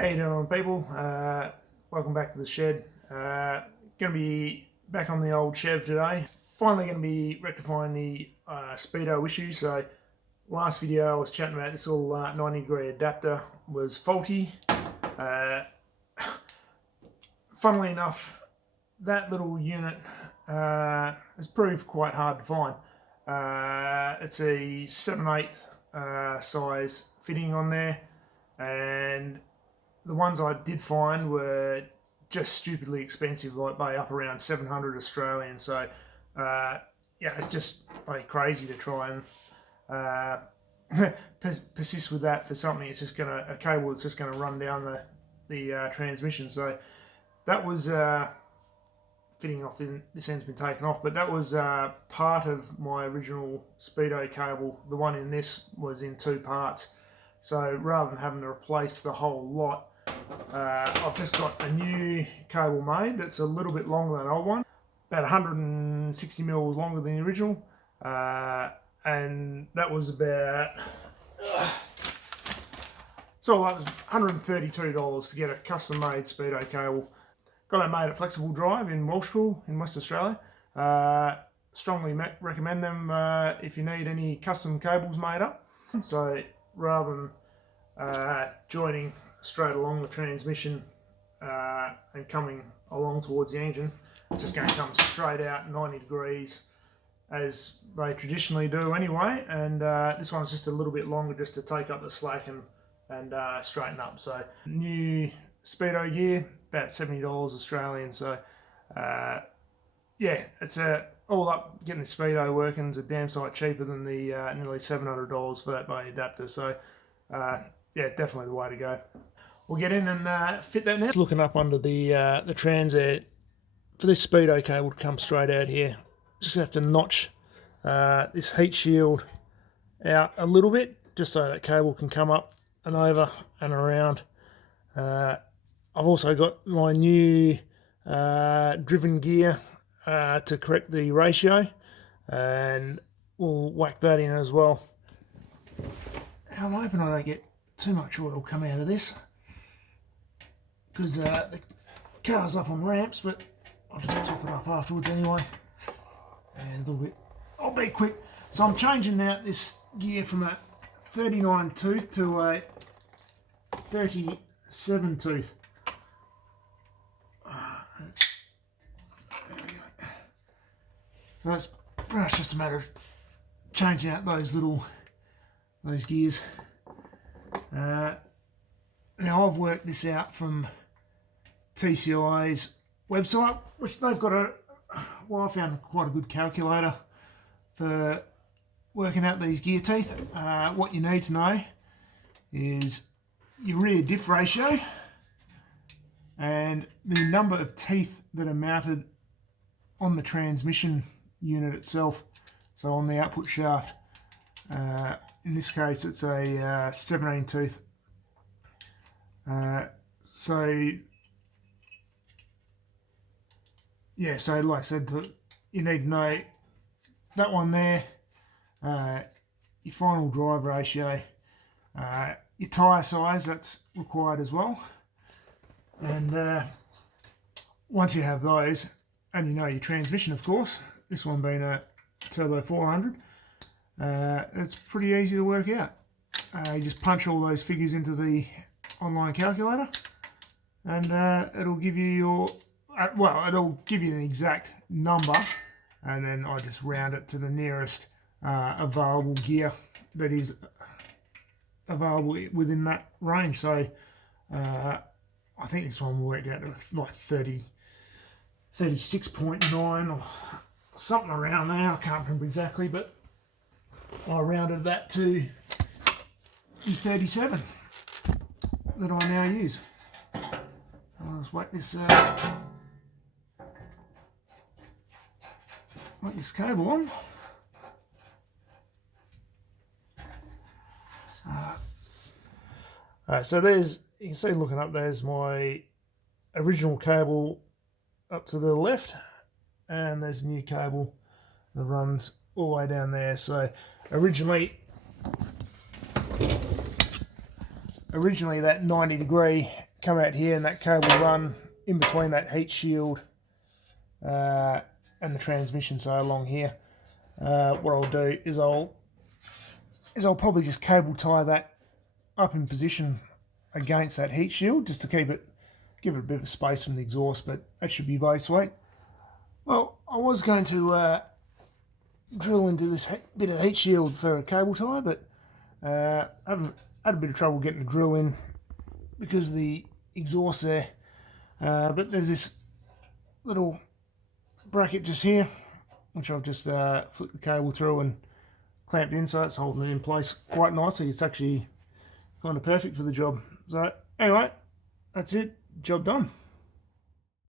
How you doing, people? Welcome back to the shed. Going to be back on the old Chev today. Finally going to be rectifying the Speedo issue. So last video I was chatting about this little 90-degree adapter was faulty. Funnily enough, that little unit has proved quite hard to find. It's a 7/8 size fitting on there, and the ones I did find were just stupidly expensive, like they up around 700 Australian. So yeah, it's just like crazy to try and persist with that for something. It's just a cable that's just gonna run down the transmission. So that was fitting off. This end's been taken off, but that was part of my original Speedo cable. The one in this was in two parts. So rather than having to replace the whole lot, I've just got a new cable made that's a little bit longer than an old one, about 160 mils longer than the original, and that was about so like $132 to get a custom-made Speedo cable. Got that made at Flexible Drive in Welshpool in West Australia. Strongly recommend them if you need any custom cables made up. So rather than joining straight along the transmission and coming along towards the engine, it's just going to come straight out 90 degrees as they traditionally do anyway, and this one's just a little bit longer just to take up the slack and straighten up. So new Speedo gear, about $70 Australian. So yeah, it's all up. Getting the Speedo working is a damn sight cheaper than the nearly $700 for that by adapter. So yeah, definitely the way to go. We'll get in and fit that now. Just looking up under the trans there, for this Speedo cable to come straight out here, just have to notch this heat shield out a little bit, just so that cable can come up and over and around. I've also got my new driven gear to correct the ratio, and we'll whack that in as well. I'm hoping I don't get too much oil come out of this, because the car's up on ramps, but I'll just top it up afterwards anyway. And a little bit, I'll be quick. So I'm changing out this gear from a 39 tooth to a 37 tooth. There we go. So that's just a matter of changing out those gears. Now I've worked this out from TCI's website, which they've got I found quite a good calculator for working out these gear teeth. What you need to know is your rear diff ratio and the number of teeth that are mounted on the transmission unit itself, so on the output shaft. In this case it's a 17 tooth. So yeah, so like I said, you need to know that one there, your final drive ratio, your tyre size, that's required as well. And once you have those, and you know your transmission, of course, this one being a Turbo 400, it's pretty easy to work out. You just punch all those figures into the online calculator, and it'll give you your it'll give you an exact number, and then I just round it to the nearest available gear that is available within that range. So I think this one worked out to like 36.9 or something around there. I can't remember exactly, but I rounded that to E37 that I now use. I'll just whack this cable on. Alright, so there's, you can see looking up, there's my original cable up to the left, and there's a new cable that runs all the way down there. So originally that 90 degree come out here and that cable run in between that heat shield and the transmission, so along here. What I'll do is I'll probably just cable tie that up in position against that heat shield just to give it a bit of space from the exhaust, but that should be base weight. Well, I was going to drill into this bit of heat shield for a cable tie, but I had a bit of trouble getting the drill in because of the exhaust there. But there's this little bracket just here, which I've just flipped the cable through and clamped in, so it's holding it in place quite nicely. It's actually kind of perfect for the job. So anyway, that's it. Job done.